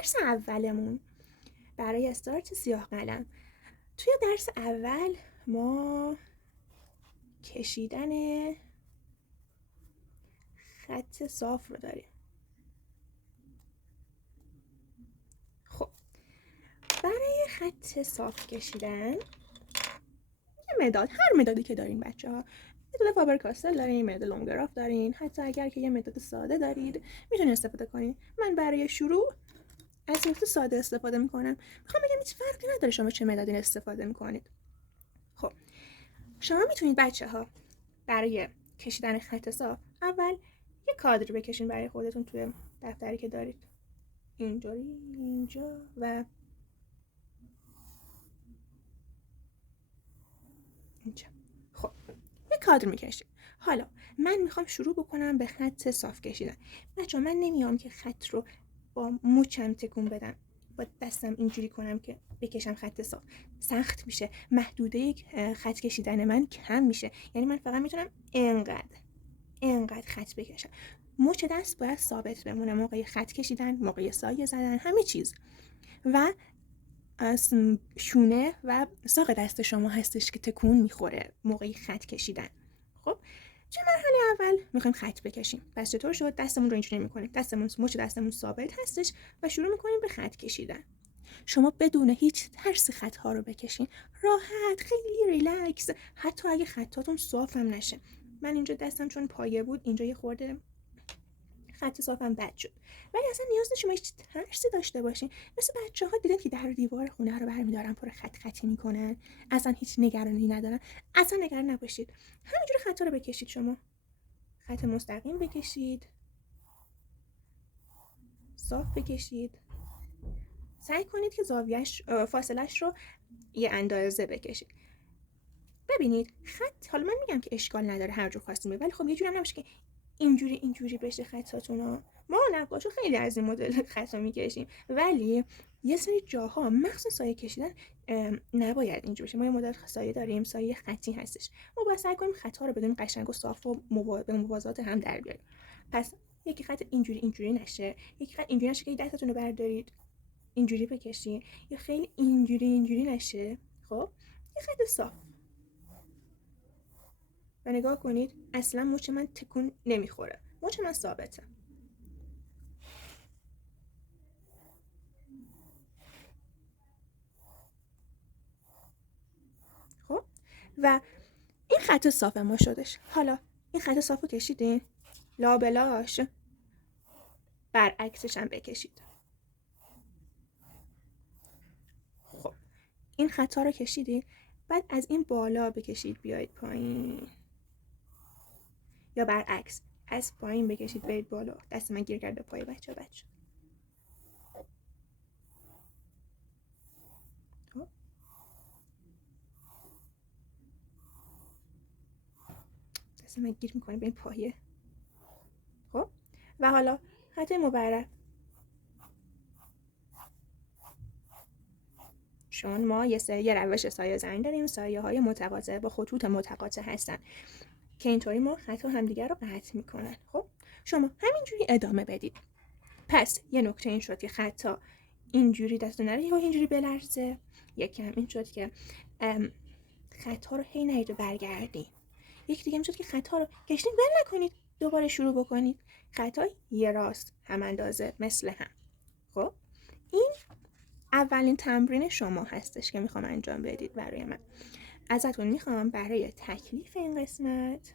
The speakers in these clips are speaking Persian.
درس اولمون برای استارت سیاه قلم. توی درس اول ما کشیدن خط صاف رو داریم. خب برای خط صاف کشیدن یه مداد، هر مدادی که دارین بچه ها، مداد فابر کاستل دارین، مداد لومگراف دارین، حتی اگر که یه مداد ساده دارید میتونید استفاده کنین. من برای شروع از مداد ساده استفاده میکنم. میخوام بگم هیچ فرقی نداره شما چه مدادی استفاده میکنید. خب شما میتونید بچه ها برای کشیدن خط صاف اول یه کادر بکشین برای خودتون توی دفتری که دارید، اینجوری، اینجا و اینجا. خب یه کادر میکشید. حالا من میخوام شروع بکنم به خط صاف کشیدن. بچه‌ها من نمیام که خط رو با مچم تکون بدم، با دستم اینجوری کنم که بکشم خط صاف. سخت میشه، محدوده خط کشیدن من کم میشه. یعنی من فقط میتونم اینقدر خط بکشم. مچ دست باید ثابت بمونه موقع خط کشیدن، موقع سایه زدن، همه چیز. و از شونه و ساق دست شما هستش که تکون میخوره موقع خط کشیدن. خب چه مرحله اول میخوایم خط بکشیم. پس چطور شد؟ دستمون رو اینجوری میکنیم، مچ دستمون ثابت هستش و شروع میکنیم به خط کشیدن. شما بدون هیچ ترس خطها رو بکشین، راحت، خیلی ریلکس، حتی اگه خطاتون صاف هم نشه. من اینجا دستم چون پایه بود اینجا یه خورده خط صافم بد شد، ولی اصلا نیاز نیست شما هیچ ترسی داشته باشین. مثل بچه‌ها دیدن که در دیوار خونه رو برمی‌دارن پر خط خطی میکنن، اصلا هیچ نگرانی ندارن. اصلا نگران نباشید، همینجوری خطا رو بکشید. شما خط مستقیم بکشید، صاف بکشید. سعی کنید که زاویه‌اش، فاصله‌اش رو یه اندازه بکشید. ببینید خط، حالا من میگم که اشکال نداره هر جو خواستیم، ولی خب یه جوری هم نباشه که اینجوری بشه خطاتون. ما نقاشا خیلی از این مدل خطا میکشیم، ولی یه سری جاها مخصوصا سایه کشیدن نباید اینجوری بشه. ما یه مدل سایه داریم، سایه خطی هستش، ما باید سعی کنیم خطا رو بدونیم قشنگ و صاف و به موازات هم در بیاریم. پس یکی خط اینجوری نشه، یکی خط اینجوری نشه که دستتون رو بردارید اینجوری بکشید، یا خیلی اینجوری نشه. خب یه خط صاف و نگاه کنید اصلا مچ من تکون نمیخوره، مچ من ثابته. خب و این خط صاف ما شدش. حالا این خط صاف رو کشیدین، لابلاش برعکسش هم بکشید. خب این خطا رو کشیدین، بعد از این بالا بکشید بیایید پایین، یا برعکس از پایین بکشید برید بالا. دست من گیر کرده پای بچه. دست من گیر میکنه به این پایه. خب و حالا خط مبرر، چون ما یه روش سایه زنی داریم، سایه های متقاطع با خطوط متقاطع هستن که اینطوری ما خط همدیگر رو قطع میکنن. خب شما همینجوری ادامه بدید. پس یه نکته این شد که خطا اینجوری دست نره یا اینجوری بلرزه. یکی هم این شد که خطا رو هی نهید و برگردین. یکی دیگه این شد که خطا رو کشتین ول نکنید، دوباره شروع بکنید. خطا یه راست هم اندازه مثل هم. خب این اولین تمرین شما هستش که میخوام انجام بدید برای من. ازتون میخوام برای تکلیف این قسمت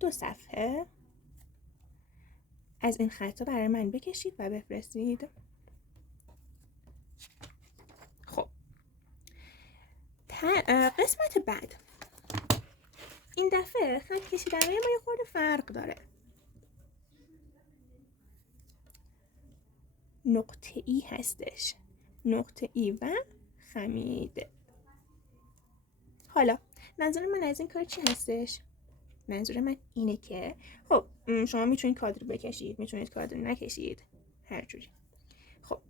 دو صفحه از این خطا برای من بکشید و بفرستید. خب قسمت بعد، این دفعه خط کشیدن ما یه خورده فرق داره. نقطه ای هستش، نقطه ای و خمید. حالا منظور من از این کار چی هستش؟ منظور من اینه که خب شما میتونید کادر بکشید، میتونید کادر نکشید، هر جوری. خب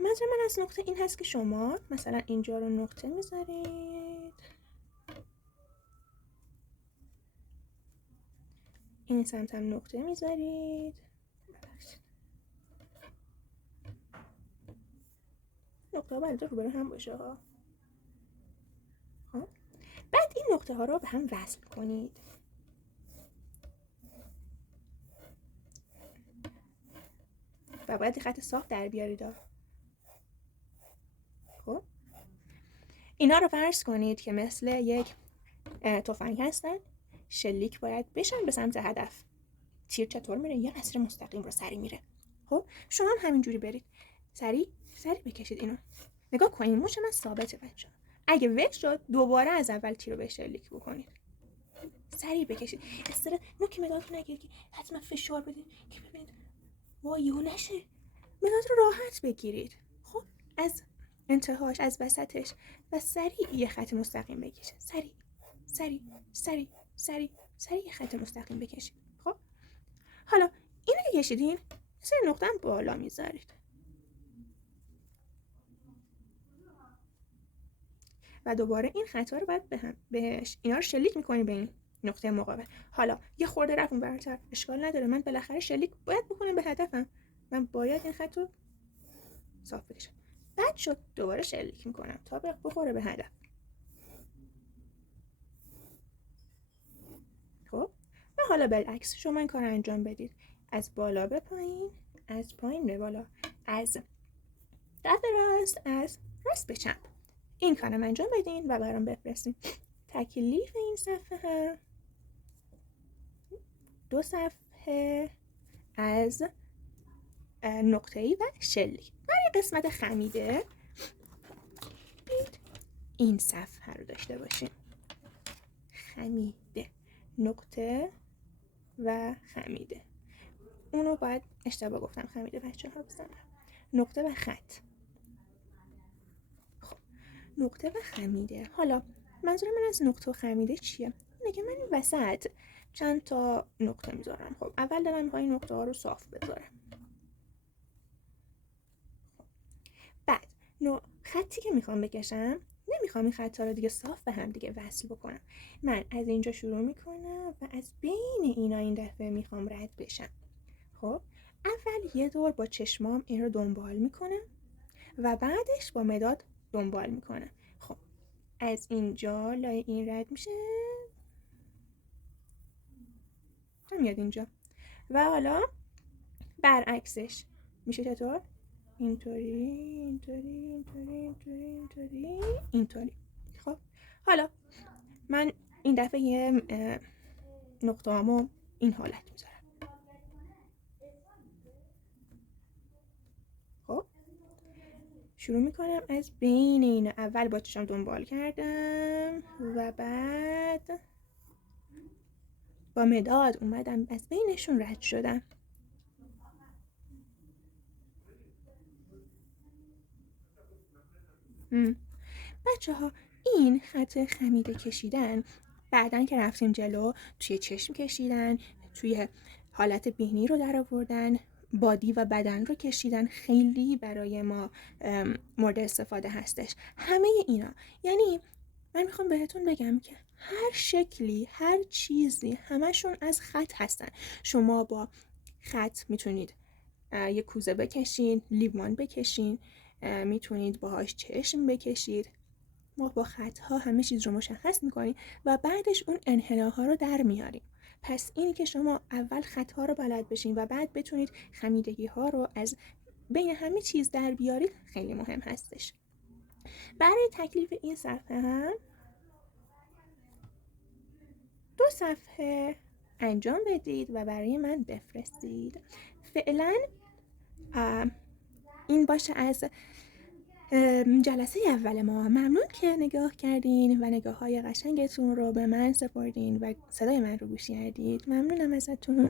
منظور من از نقطه این هست که شما مثلا اینجا رو نقطه میذارید، این سمت هم نقطه میذارید. نقطه ها باید روبرو هم باشه ها. بعد این نقطه ها رو به هم وصل کنید. و باید خط صاف در بیارید. خب اینا رو فرض کنید که مثل یک تفنگ هستن، شلیک باید بشن به سمت هدف. تیر چطور میره؟ یه مسیر مستقیم رو سری میره. خب شما هم همینجوری برید، سری بکشید. اینو نگاه کنید، مچ من ثابته بچه‌ها. اگه ول شد دوباره از اول تیر رو به شلیک بکنید، سریع بکشید. نوک مداد رو نگیرید که حتما فشار بدید که ببینید وای یهو نشه. مداد رو راحت بگیرید. خب از انتهاش، از وسطش و سریع یه خط مستقیم بکشید. سریع یه خط مستقیم بکشید. خب حالا اینو که کشیدین، سر نقطه هم بالا میذارید و دوباره این خطا رو باید بهش اینا رو شلیک میکنی به این نقطه مقابل. حالا یه خورده رفتم برتر، اشکال نداره، من بالاخره شلیک باید بکنم به هدفم. من باید این خط رو صاف بکشم. بعد شد دوباره شلیک میکنم تا بخوره به هدف. خب و حالا بالعکس شما این کار رو انجام بدید، از بالا به پایین، از پایین به بالا، از چپ راست، از راست به چپ. این کارم انجام بدین و برام بفرستین. تکلیف این صفحه هم 2 صفحه از نقطه‌ای و شلیک. برای قسمت خمیده این صفحه رو داشته باشیم. خمیده، نقطه و خمیده. اونو باید اشتباه گفتم، خمیده بچه‌ها بزنم. نقطه و خط. خب نقطه و خمیده. حالا منظور من از نقطه و خمیده چیه؟ اینه که من این وسط چند تا نقطه میذارم. خب اول دارم میخوام این نقطه ها رو صاف بذارم. بعد خطی که میخوام بکشم، نمیخوام این خطا رو دیگه صاف به هم دیگه وصل بکنم. من از اینجا شروع میکنم و از بین اینا این دفعه میخوام رد بشم. خب اول یه دور با چشمام این رو دنبال میکنم و بعدش با مداد دنبال میکنم. خب از اینجا لای این رد میشه، میاد اینجا و حالا برعکسش میشه. چطور؟ اینطوری. خب حالا من این دفعه یه نقطه هامو این حالت میذارم. خب شروع میکنم از بین اینا، اول با چشم دنبال کردم و بعد با مداد اومدم از بینشون رد شدم. بچه ها این خط خمیده کشیدن بعدن که رفتیم جلو توی چشم کشیدن، توی حالت بینی رو در آوردن، بادی و بدن رو کشیدن، خیلی برای ما مورد استفاده هستش همه اینا. یعنی من میخوام بهتون بگم که هر شکلی، هر چیزی، همشون از خط هستن. شما با خط میتونید یه کوزه بکشین، لیوان بکشین، میتونید باهاش چشم بکشید. ما با خطها همه چیز رو مشخص میکنیم و بعدش اون انحناها رو در میاریم. پس این که شما اول خطها رو بلد بشین و بعد بتونید خمیدگی ها رو از بین همه چیز در بیارید خیلی مهم هستش. برای تکلیف این صفحه هم 2 صفحه انجام بدید و برای من بفرستید. فعلا این باشه از جلسه اول ما. ممنون که نگاه کردین و نگاه های قشنگتون رو به من سپردین و صدای من رو گوش کردید. ممنونم ازتون.